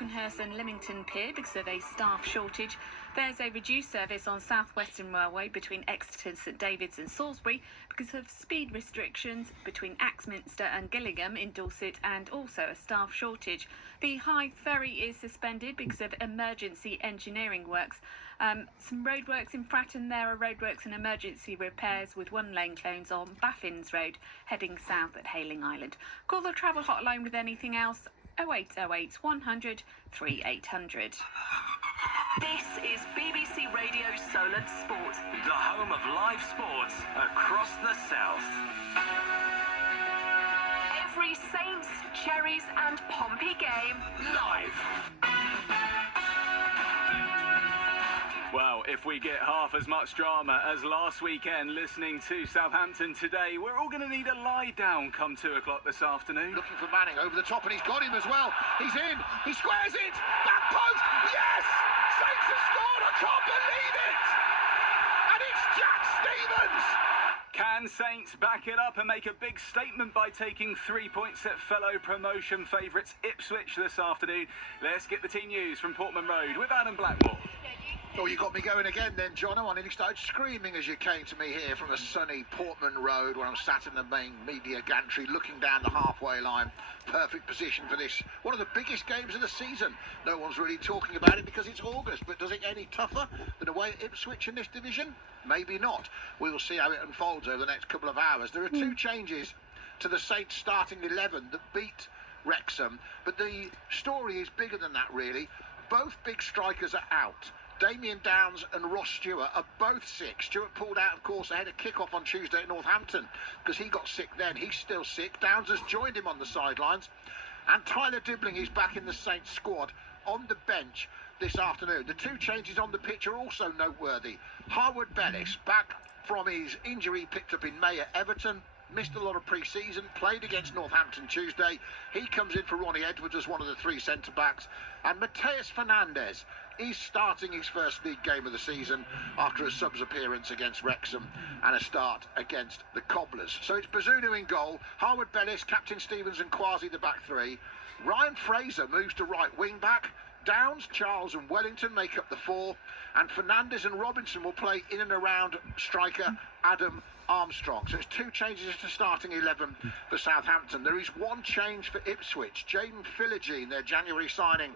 Brockenhurst and Lymington Pier because of a staff shortage. There's a reduced service on South Western Railway between Exeter, St David's and Salisbury because of speed restrictions between Axminster and Gillingham in Dorset, and also a staff shortage. The Hythe Ferry is suspended because of emergency engineering works. Some roadworks in Fratton. There are roadworks and emergency repairs with one lane closed on Baffins Road heading south at Hayling Island. Call the travel hotline with anything else, 0808 100 3800. This is BBC Radio Solent Sport, the home of live sports across the south. Every Saints, Cherries and Pompey game Live. Well, if we get half as much drama as last weekend listening to Southampton today, we're all going to need a lie down come 2 o'clock this afternoon. Looking for Manning over the top, and he's got him as well. He's in, he squares it, back post, yes! Saints have scored, I can't believe it! And it's Jack Stevens! Can Saints back it up and make a big statement by taking 3 points at fellow promotion favourites Ipswich this afternoon? Let's get the team news from Portman Road with Adam Blackmore. Oh, you got me going again then, Jono. I nearly started screaming as you came to me here from the sunny Portman Road, where I'm sat in the main media gantry looking down the halfway line. Perfect position for this, one of the biggest games of the season. No one's really talking about it because it's August, but does it get any tougher than away at Ipswich in this division? Maybe not. We will see how it unfolds over the next couple of hours. There are two changes to the Saints starting 11 that beat Wrexham, but the story is bigger than that, really. Both big strikers are out. Damien Downs and Ross Stewart are both sick. Stewart pulled out, of course, ahead of kick-off on Tuesday at Northampton because he got sick then. He's still sick. Downs has joined him on the sidelines. And Tyler Dibbling is back in the Saints squad on the bench this afternoon. The two changes on the pitch are also noteworthy. Harwood Bellis, back from his injury picked up in May at Everton. Missed a lot of pre-season, played against Northampton Tuesday. He comes in for Ronnie Edwards as one of the three centre-backs. And Mateus Fernandes is starting his first league game of the season after a subs appearance against Wrexham and a start against the Cobblers. So it's Bazunu in goal, Harwood Bellis, Captain Stevens and Quasi the back three. Ryan Fraser moves to right wing-back. Downs, Charles and Wellington make up the four, and Fernandes and Robinson will play in and around striker Adam Armstrong. So it's two changes to starting 11 for Southampton. There is one change for Ipswich. Jaden Philogene, their January signing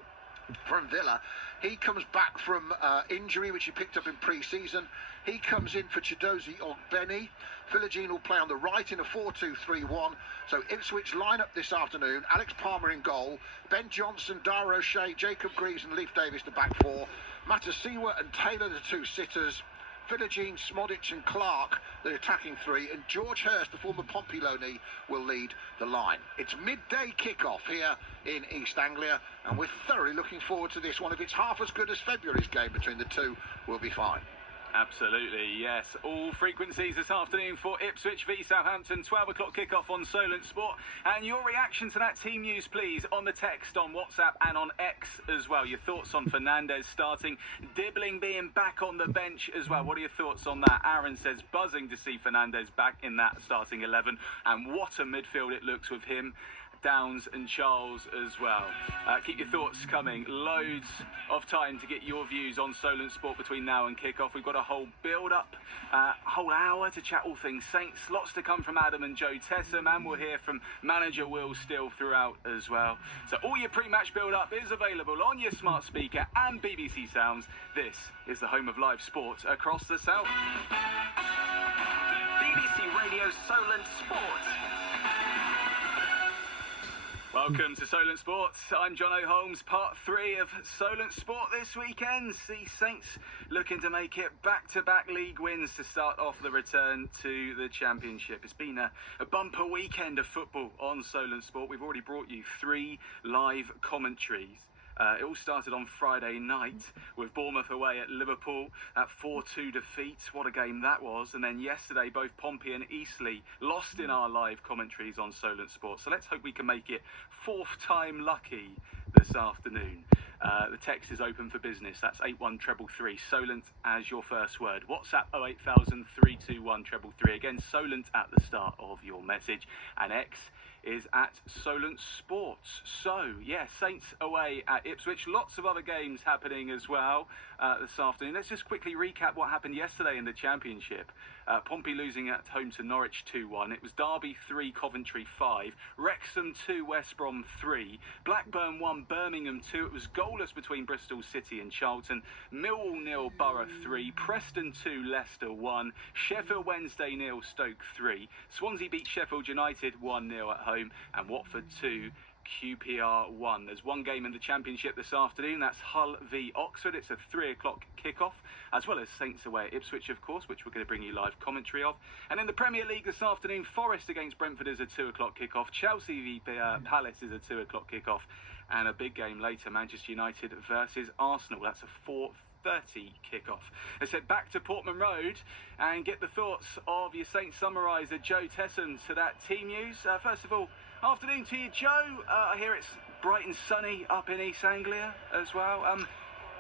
from Villa, he comes back from injury which he picked up in pre-season. He comes in for Chidozie Ogbeni. Philogene will play on the right in a 4-2-3-1. So Ipswich line up this afternoon. Alex Palmer in goal. Ben Johnson, Dara O'Shea, Jacob Greaves and Leif Davis the back four. Matasiwa and Taylor the two sitters. Philogene, Smodic and Clark the attacking three, and George Hurst, the former Pompey loanee, will lead the line. It's midday kick-off here in East Anglia, and we're thoroughly looking forward to this one. If it's half as good as February's game between the two, we'll be fine. Absolutely, yes. All frequencies this afternoon for Ipswich v Southampton, 12 o'clock kickoff on Solent Sport. And your reaction to that team news, please, on the text, on WhatsApp and on X as well. Your thoughts on Fernandes starting, Dibbling being back on the bench as well. What are your thoughts on that? Aaron says, buzzing to see Fernandes back in that starting 11. And what a midfield it looks with him, Downs and Charles as well. Keep your thoughts coming. Loads of time to get your views on Solent Sport between now and kick-off. We've got a whole build-up, whole hour to chat all things Saints. Lots to come from Adam and Joe Tessam, and we'll hear from manager Will Still throughout as well. So all your pre-match build-up is available on your smart speaker and BBC Sounds. This is the home of live sports across the south. BBC Radio Solent Sport. Welcome to Solent Sports. I'm Jono Holmes. Part 3 of Solent Sport this weekend. The Saints looking to make it back-to-back league wins to start off the return to the Championship. It's been a bumper weekend of football on Solent Sport. We've already brought you 3 live commentaries. It all started on Friday night with Bournemouth away at Liverpool at 4-2 defeat. What a game that was. And then yesterday, both Pompey and Eastleigh lost in our live commentaries on Solent Sports. So let's hope we can make it 4th time lucky this afternoon. The text is open for business. That's 81333. Solent as your first word. WhatsApp 08000 321 333. Again, Solent at the start of your message. And X is at Solent Sports. So, yeah, Saints away at Ipswich. Lots of other games happening as well this afternoon. Let's just quickly recap what happened yesterday in the Championship. Pompey losing at home to Norwich 2-1. It was Derby 3, Coventry 5. Wrexham 2, West Brom 3. Blackburn 1, Birmingham 2. It was goalless between Bristol City and Charlton. Millwall 0, Borough 3. Preston 2, Leicester 1. Sheffield Wednesday 0, Stoke 3. Swansea beat Sheffield United 1-0 at home. And Watford 2, QPR 1. There's one game in the Championship this afternoon. That's Hull v Oxford. It's a 3 o'clock kickoff, as well as Saints away at Ipswich, of course, which we're going to bring you live commentary of. And in the Premier League this afternoon, Forest against Brentford is a 2 o'clock kickoff. Chelsea v Palace is a 2 o'clock kickoff. And a big game later, Manchester United versus Arsenal. That's a 4:30 kickoff. Let's head back to Portman Road and get the thoughts of your Saints summariser, Joe Tesson, to that team news. First of all, afternoon to you, Joe. I hear it's bright and sunny up in East Anglia as well.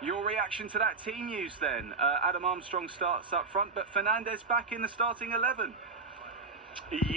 Your reaction to that team news then? Adam Armstrong starts up front, but Fernandez back in the starting 11.